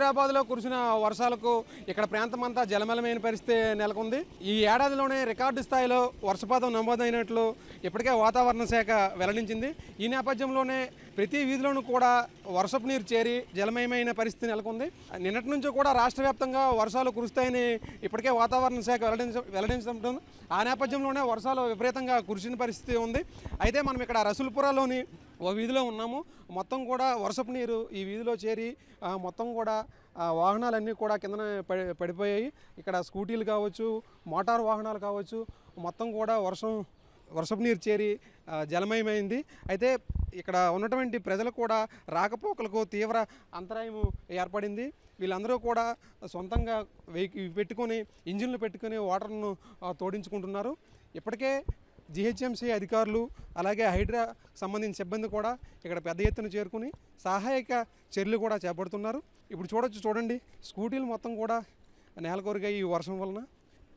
హైదరాబాద్లో కురిసిన వర్షాలకు ఇక్కడ ప్రాంతమంతా జలమలమైన పరిస్థితి నెలకొంది. ఈ ఏడాదిలోనే రికార్డు స్థాయిలో వర్షపాతం నమోదైనట్లు ఇప్పటికే వాతావరణ శాఖ వెల్లడించింది. ఈ నేపథ్యంలోనే ప్రతి వీధిలోనూ కూడా వర్షపు నీరు చేరి జలమయమైన పరిస్థితి నెలకొంది. నిన్నటి నుంచి కూడా రాష్ట్ర వ్యాప్తంగా వర్షాలు కురుస్తాయని ఇప్పటికే వాతావరణ శాఖ వెల్లడించడం, ఆ నేపథ్యంలోనే వర్షాలు విపరీతంగా కురిసిన పరిస్థితి ఉంది. అయితే మనం ఇక్కడ రసూల్పురాలోని ఓ వీధిలో ఉన్నాము. మొత్తం కూడా వర్షపు నీరు ఈ వీధిలో చేరి మొత్తం కూడా వాహనాలన్నీ కూడా కిందన పడిపోయాయి. ఇక్కడ స్కూటీలు కావచ్చు, మోటార్ వాహనాలు కావచ్చు, మొత్తం కూడా వర్షపు నీరు చేరి జలమయమైంది. అయితే ఇక్కడ ఉన్నటువంటి ప్రజలు కూడా రాకపోకలకు తీవ్ర అంతరాయం ఏర్పడింది. వీళ్ళందరూ కూడా సొంతంగా పెట్టుకొని ఇంజిన్లు పెట్టుకొని వాటర్ను తోడించుకుంటున్నారు. ఇప్పటికే జిహెచ్ఎంసీ అధికారులు అలాగే హైడ్రా సంబంధించిన సిబ్బంది కూడా ఇక్కడ పెద్ద ఎత్తున చేరుకుని సహాయక చర్యలు కూడా చేపడుతున్నారు. ఇప్పుడు చూడండి, స్కూటీలు మొత్తం కూడా నేలకొరిగాయి ఈ వర్షం వలన.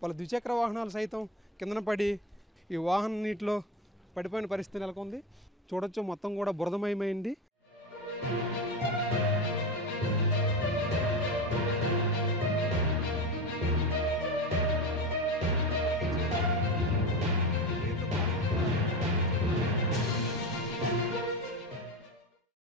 వాళ్ళ ద్విచక్ర వాహనాలు సైతం కిందన పడి ఈ వాహన నీటిలో పడిపోయిన పరిస్థితి నెలకొంది. చూడొచ్చు, మొత్తం కూడా బురదమయమైంది.